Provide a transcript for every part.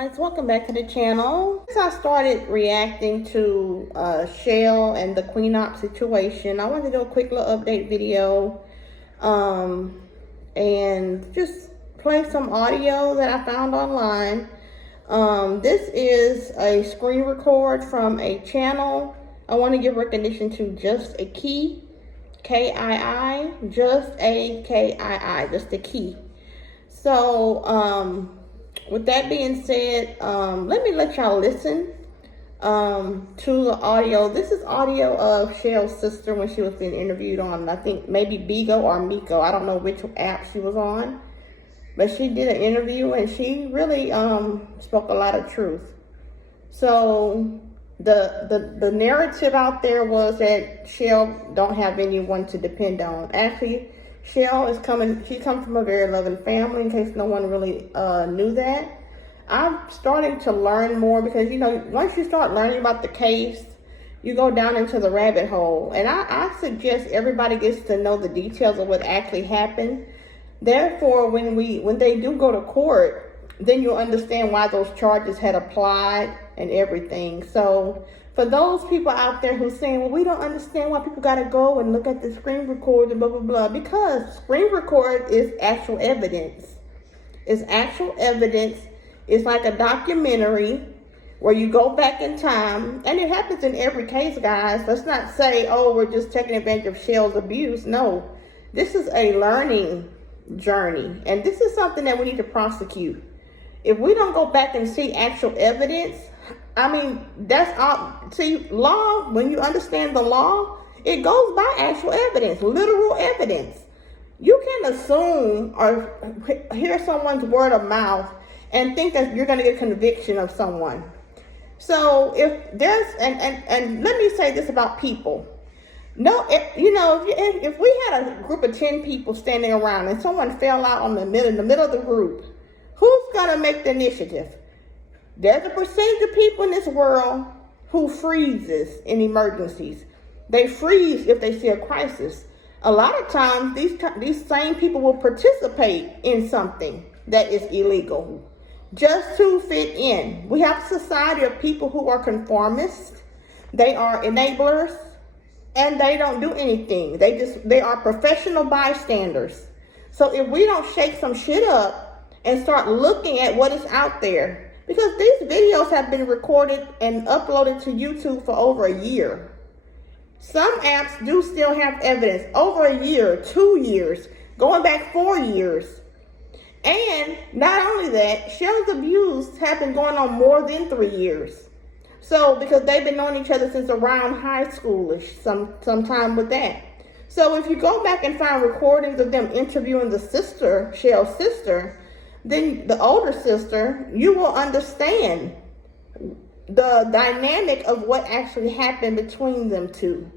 guys, welcome back to the channel. Since I started reacting to Chelle and the Queen Opp situation, I wanted to do a quick little update video and just play some audio that I found online. This is a screen record from a channel. I want to give recognition to Just a Key, K-I-I, Just a K-I-I, just a key. So, with that being said, let me let y'all listen to the audio. This is audio of Chelle's sister when she was being interviewed on, I think, maybe Bigo or Miko. I don't know which app she was on. But she did an interview and she really spoke a lot of truth. So the narrative out there was that Chelle don't have anyone to depend on. Actually, Chelle is she comes from a very loving family, in case no one really knew that. I'm starting to learn more because, you know, once you start learning about the case, you go down into the rabbit hole. And I suggest everybody gets to know the details of what actually happened. Therefore, when they do go to court, then you'll understand why those charges had applied and everything. So for those people out there who's saying, well, we don't understand why people got to go and look at the screen record and blah, blah, blah, because screen record is actual evidence. It's actual evidence. It's like a documentary where you go back in time, and it happens in every case, guys. Let's not say, oh, we're just taking advantage of Chelle's abuse. No, this is a learning journey, and this is something that we need to prosecute. If we don't go back and see actual evidence, I mean, that's all. See, law, when you understand the law, it goes by actual evidence, literal evidence. You can assume or hear someone's word of mouth and think that you're going to get conviction of someone. So if there's, and let me say this about people. No, if we had a group of 10 people standing around and someone fell out in the middle of the group, who's going to make the initiative? There's a percentage of people in this world who freezes in emergencies. They freeze if they see a crisis. A lot of times, these same people will participate in something that is illegal just to fit in. We have a society of people who are conformists. They are enablers. And they don't do anything. They are professional bystanders. So if we don't shake some shit up and start looking at what is out there, because these videos have been recorded and uploaded to YouTube for over a year. Some apps do still have evidence over a year, 2 years, going back 4 years. And not only that, Chelle's abuse have been going on more than 3 years. So, because they've been knowing each other since around high schoolish, sometime with that. So, if you go back and find recordings of them interviewing the sister, Chelle's sister, then the older sister, you will understand the dynamic of what actually happened between them two.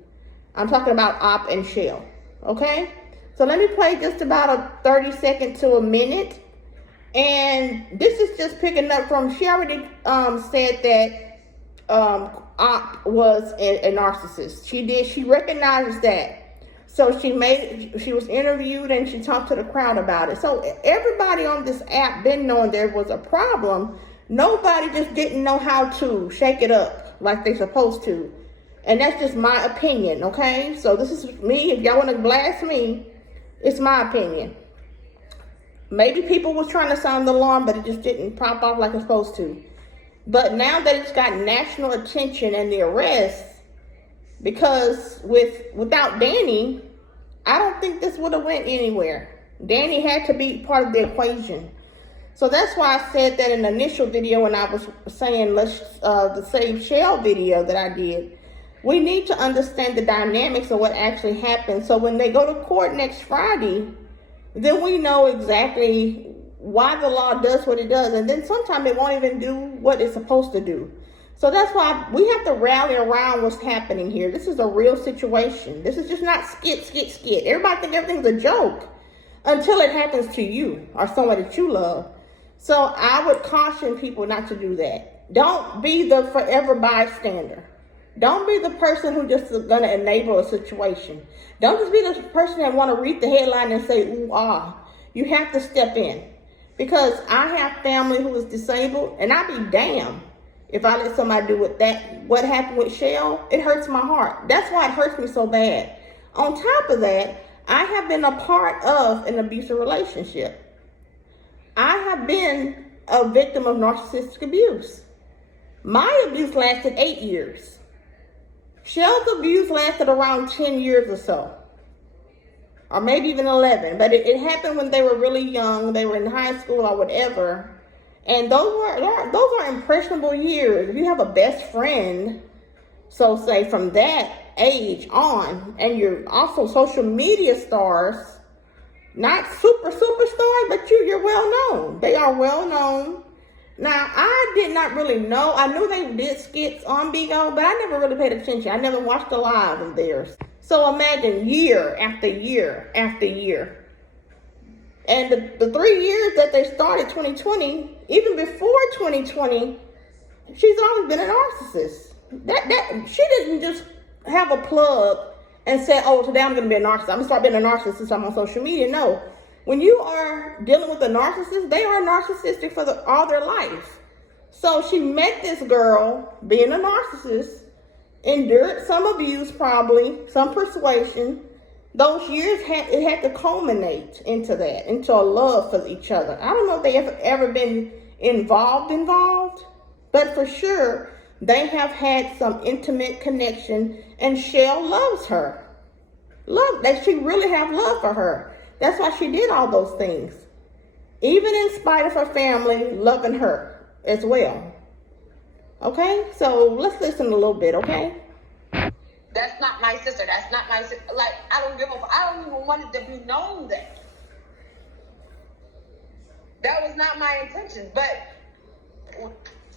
I'm talking about Opp and Chelle, okay? So, let me play just about a 30-second to a minute. And this is just picking up from, she already said that Opp was a narcissist. She recognized that. So she was interviewed and she talked to the crowd about it. So everybody on this app been knowing there was a problem. Nobody just didn't know how to shake it up like they supposed to. And that's just my opinion, okay? So this is me. If y'all want to blast me, it's my opinion. Maybe people was trying to sound the alarm, but it just didn't pop off like it's supposed to. But now that it's got national attention and the arrest, because without Dani, I don't think this would have went anywhere. Dani had to be part of the equation. So that's why I said that in the initial video when I was saying the Save Chelle video that I did. We need to understand the dynamics of what actually happened. So when they go to court next Friday, then we know exactly why the law does what it does, and then sometimes it won't even do what it's supposed to do. So that's why we have to rally around what's happening here. This is a real situation. This is just not skit. Everybody thinks everything's a joke until it happens to you or someone that you love. So I would caution people not to do that. Don't be the forever bystander. Don't be the person who just is going to enable a situation. Don't just be the person that want to read the headline and say, ooh, ah. You have to step in. Because I have family who is disabled, and I'd be damned if I let somebody do what happened with Chelle. It hurts my heart. That's why it hurts me so bad. On top of that, I have been a part of an abusive relationship. I have been a victim of narcissistic abuse. My abuse lasted 8 years. Chelle's abuse lasted around 10 years or so. Or maybe even 11. But it happened when they were really young. They were in high school or whatever. And those are impressionable years. If you have a best friend, so say from that age on, and you're also social media stars, not super stars, but you're well known. They are well known. Now, I did not really know. I knew they did skits on Bigo, but I never really paid attention. I never watched a live of theirs. So imagine year after year after year. And the 3 years that they started 2020, even before 2020, she's always been a narcissist. That she didn't just have a plug and say, oh, today I'm going to be a narcissist. I'm going to start being a narcissist. I'm on social media. No. When you are dealing with a narcissist, they are narcissistic for all their life. So she met this girl being a narcissist, endured some abuse probably, some persuasion. Those years it had to culminate into that, into a love for each other. I don't know if they ever been involved, but for sure they have had some intimate connection, and Chelle loves her. She really have love for her. That's why she did all those things. Even in spite of her family loving her as well. Okay? So let's listen a little bit, okay? That's not my sister. That's not my sister. Like, I don't even want it to be known that. That was not my intention, but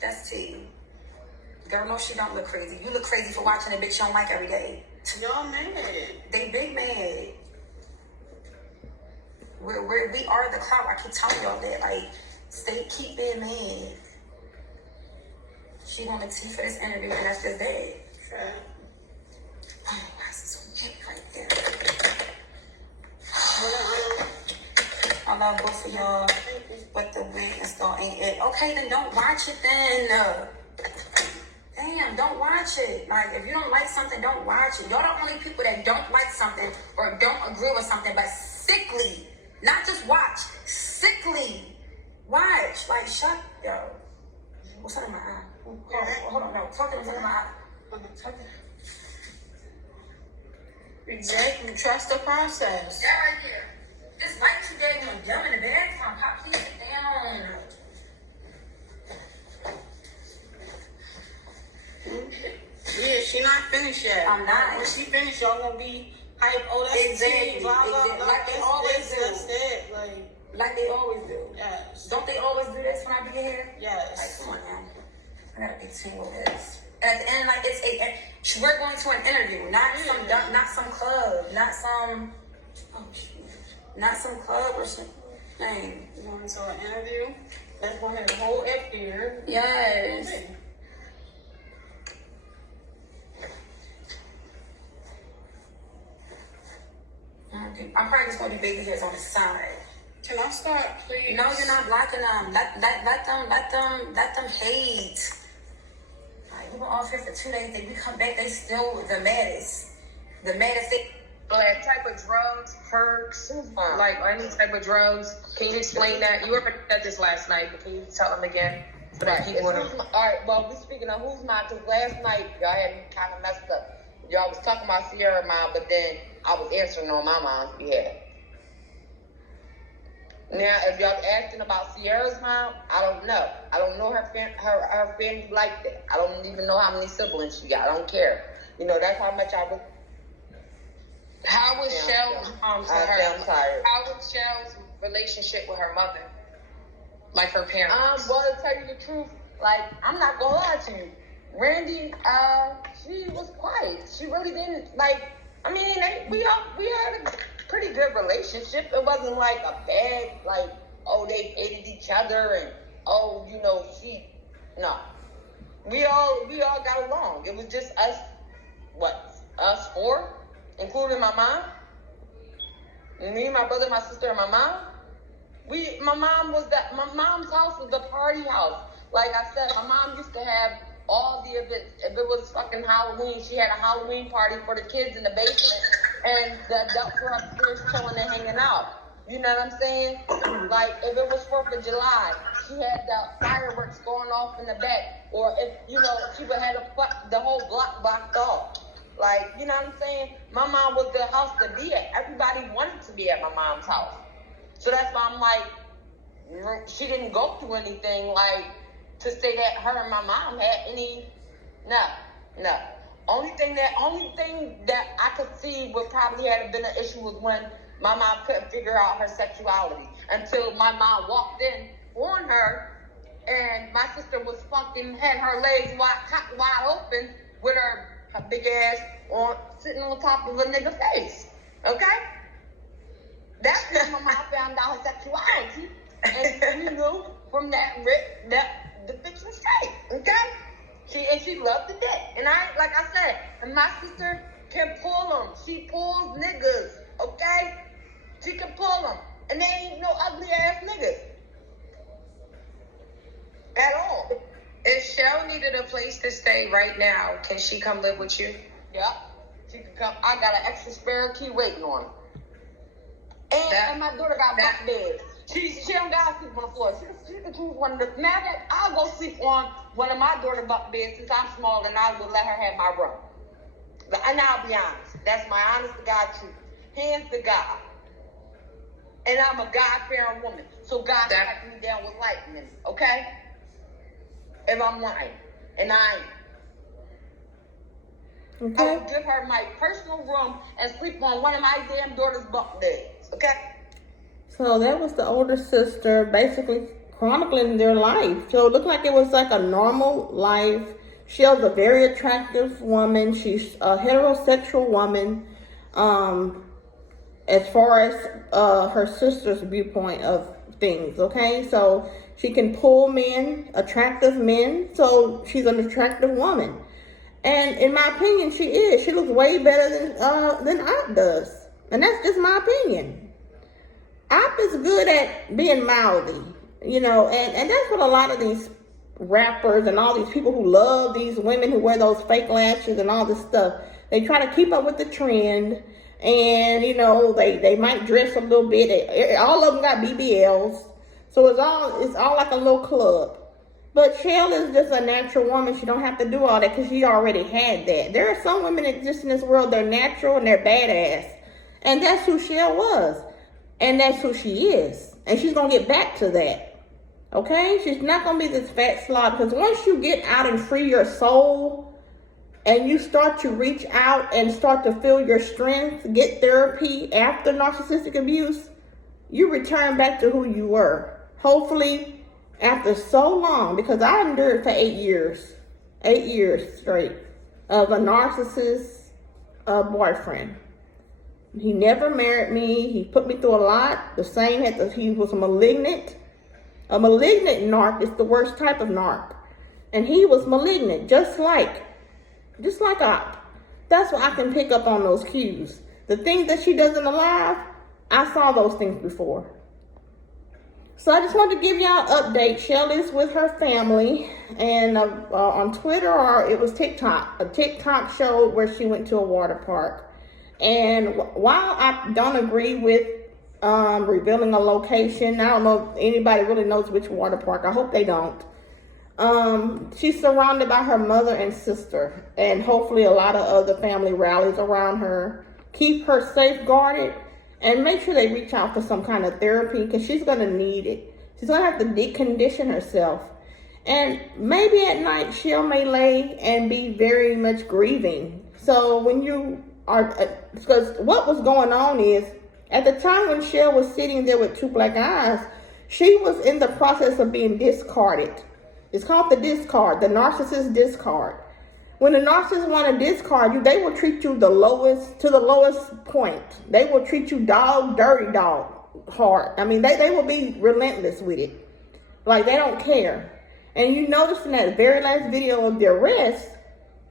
that's T. Girl, no, she don't look crazy. You look crazy for watching a bitch you don't like every day. y'all mad. They big mad. We are the crowd. I keep telling y'all that. Like, keep being mad. She wanted tea for this interview, and that's just that. Sure. Oh, this is so right there. I love both of y'all, but the wig install ain't it. Okay, then don't watch it then. Damn, don't watch it. Like, if you don't like something, don't watch it. Y'all the only people that don't like something or don't agree with something, but sickly. Not just watch, sickly. Watch. Like, shut, yo. What's under my eye? Hold on, no. Talking under my eye. Exactly. Trust the process. Yeah, right here. This light too dang on dumb in the bed. Come pop, please sit down. Yeah, she not finished yet. I'm not. When she finished, y'all gonna be hype. Oh, that's Exactly. blah, blah, blah. Like they always do. That's that. Like they always do. Yes. Don't they always do this when I be here? Yes. Like, come on now. I gotta be tingle this. At the end, like we're going to an interview, not some club, not some club or some thing. We're going to an interview. Let's go ahead and hold up here. Yes. Okay. I'm probably just gonna be baby hairs on the side. Can I start, please? No, you're not blocking them. Let them hate. Like, we were off here for 2 days. They come back. They still the maddest. The maddest. Like type of drugs, perks, like any type of drugs. Can you explain that? You already said this last night, but can you tell them again? Right. All right. Well, we speaking of who's mine, because last night y'all had me kind of messed up. Y'all was talking about Sierra mom, but then I was answering on my mom's behalf. Now, if y'all asking about Sierra's mom, I don't know. I don't know her family like that. I don't even know how many siblings she got. I don't care. You know, that's how much I was. How was Chelle's mom to her? I'm tired. How was Chelle's relationship with her mother? Like her parents? Well, to tell you the truth, like, I'm not gonna lie to you. Randy, she was quiet. She really didn't, like, I mean, we had a pretty good relationship. It wasn't like a bad, like, oh, they hated each other and, oh, you know, no. We all got along. It was just us four, including my mom. Me, my brother, my sister, and my mom. My mom's house was a party house. Like I said, my mom used to have all the events. If it was fucking Halloween, she had a Halloween party for the kids in the basement, and the adults were upstairs chilling and hanging out. You know what I'm saying? Like, if it was 4th of July, she had the fireworks going off in the back. Or if, you know, she would have the whole block blocked off. Like, you know what I'm saying? My mom was the house to be at. Everybody wanted to be at my mom's house. So that's why I'm like, she didn't go through anything, like, to say that her and my mom had any, no. Only thing that I could see would probably have been an issue was when my mom couldn't figure out her sexuality until my mom walked in on her, and my sister was had her legs wide open with her big ass sitting on top of a nigga face. Okay? That's when my mom found out her sexuality, and we knew from that the bitch was straight. Okay? She loved the dick, and like I said, and my sister can pull them. She pulls niggas. Okay? She can pull them, and they ain't no ugly ass niggas at all. If Chelle needed a place to stay right now, can she come live with you? Yeah, she can come. I got an extra spare key waiting on her. And my daughter got bunk beds. She don't gotta sleep on the floor. She can choose one of the. I'll go sleep on one of my daughter bunk beds since I'm small, and I will let her have my room. And I'll be honest. That's my honest to God truth. Hands to God. And I'm a God-fearing woman. So God strike me down with lightning, okay? If I'm lying. And I ain't. Okay. I would give her my personal room and sleep on one of my damn daughter's bunk beds, okay? So that was the older sister basically chronicling their life. So it looked like it was like a normal life. Chelle's a very attractive woman. She's a heterosexual woman. As far as her sister's viewpoint of things, okay? So she can pull men, attractive men, so she's an attractive woman. And in my opinion, she is. She looks way better than Opp does. And that's just my opinion. Opp is good at being mouthy, you know, and that's what a lot of these rappers and all these people who love these women who wear those fake lashes and all this stuff, they try to keep up with the trend. And, you know, they might dress a little bit. All of them got BBLs. So it's all like a little club. But Chelle is just a natural woman. She don't have to do all that because she already had that. There are some women that exist in this world. They're natural and they're badass. And that's who Chelle was. And that's who she is. And she's going to get back to that. Okay? She's not going to be this fat slob. Because once you get out and free your soul, and you start to reach out and start to feel your strength, get therapy after narcissistic abuse, you return back to who you were. Hopefully, after so long, because I endured for 8 years straight of a narcissist boyfriend. He never married me. He put me through a lot. The same as he was a malignant. A malignant narc is the worst type of narc. And he was malignant, just like Opp. That's why I can pick up on those cues. The things that she doesn't allow, I saw those things before. So I just wanted to give y'all an update. Chelle is with her family, and on Twitter, or it was TikTok. A TikTok showed where she went to a water park. And while I don't agree with revealing a location, I don't know if anybody really knows which water park. I hope they don't. She's surrounded by her mother and sister, and hopefully a lot of other family rallies around her. Keep her safeguarded, and make sure they reach out for some kind of therapy, because she's going to need it. She's going to have to decondition herself. And maybe at night Chelle may lay and be very much grieving. So when you are, because what was going on is, at the time when Chelle was sitting there with two black eyes, she was in the process of being discarded. It's called the discard, the narcissist discard. When the narcissist want to discard you, they will treat you to the lowest point. They will treat you dirty dog, hard. I mean, they will be relentless with it. Like, they don't care. And you notice in that very last video of the arrest,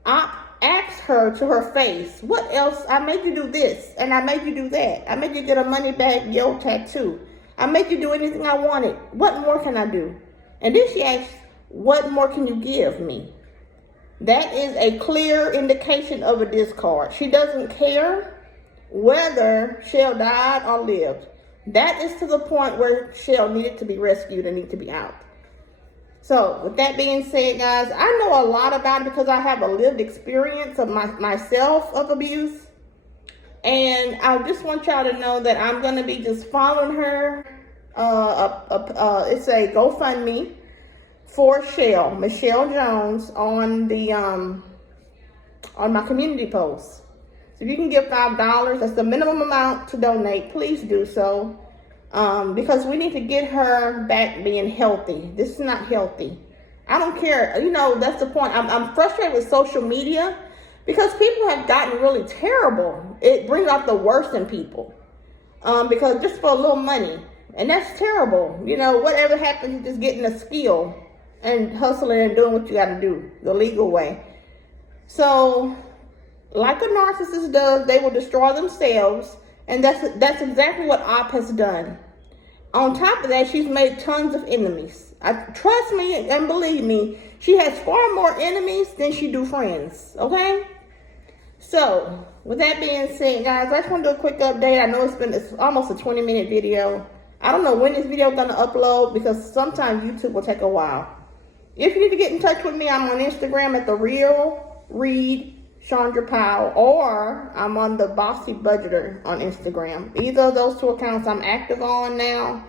Opp asked her to her face, what else? I made you do this, and I made you do that. I made you get a money bag yo tattoo. I made you do anything I wanted. What more can I do? And then she asks, what more can you give me? That is a clear indication of a discard. She doesn't care whether Chelle died or lived. That is to the point where Chelle needed to be rescued and need to be out. So with that being said, guys, I know a lot about it because I have a lived experience of myself of abuse. And I just want y'all to know that I'm going to be just following her. It's a GoFundMe for Chelle, Michelle Jones, on the on my community post. So if you can give $5, that's the minimum amount to donate. Please do so, because we need to get her back being healthy. This is not healthy. I don't care. You know, that's the point. I'm frustrated with social media because people have gotten really terrible. It brings out the worst in people, because just for a little money, and that's terrible. You know, whatever happens, you're just getting a skill and hustling and doing what you got to do the legal way. So, like a narcissist does, they will destroy themselves, and that's exactly what Opp has done. On top of that, she's made tons of enemies. Trust me and believe me, she has far more enemies than she do friends, okay? So, with that being said, guys, I just want to do a quick update. I know it's almost a 20-minute video. I don't know when this video is going to upload because sometimes YouTube will take a while. If you need to get in touch with me, I'm on Instagram at The Real Reed Chandra Powell, or I'm on the Bossy Budgeter on Instagram. Either of those two accounts I'm active on now.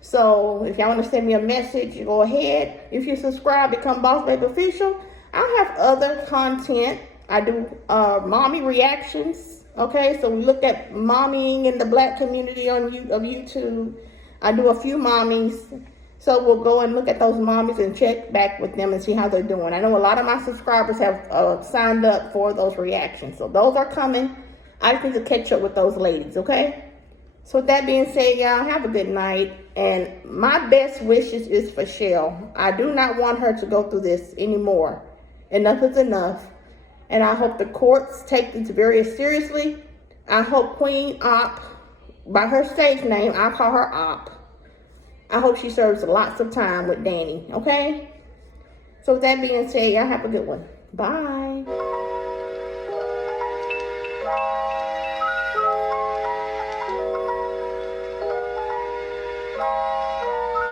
So if y'all want to send me a message, go ahead. If you subscribe, become Boss Babe Official. I have other content. I do mommy reactions. Okay, so we look at mommying in the black community of YouTube. I do a few mommies. So we'll go and look at those mommies and check back with them and see how they're doing. I know a lot of my subscribers have signed up for those reactions. So those are coming. I just need to catch up with those ladies, okay? So with that being said, y'all, have a good night. And my best wishes is for Chelle. I do not want her to go through this anymore. Enough is enough. And I hope the courts take this very seriously. I hope Queen Opp, by her stage name, I call her Opp. I hope she serves lots of time with Dani, okay? So with that being said, y'all have a good one. Bye.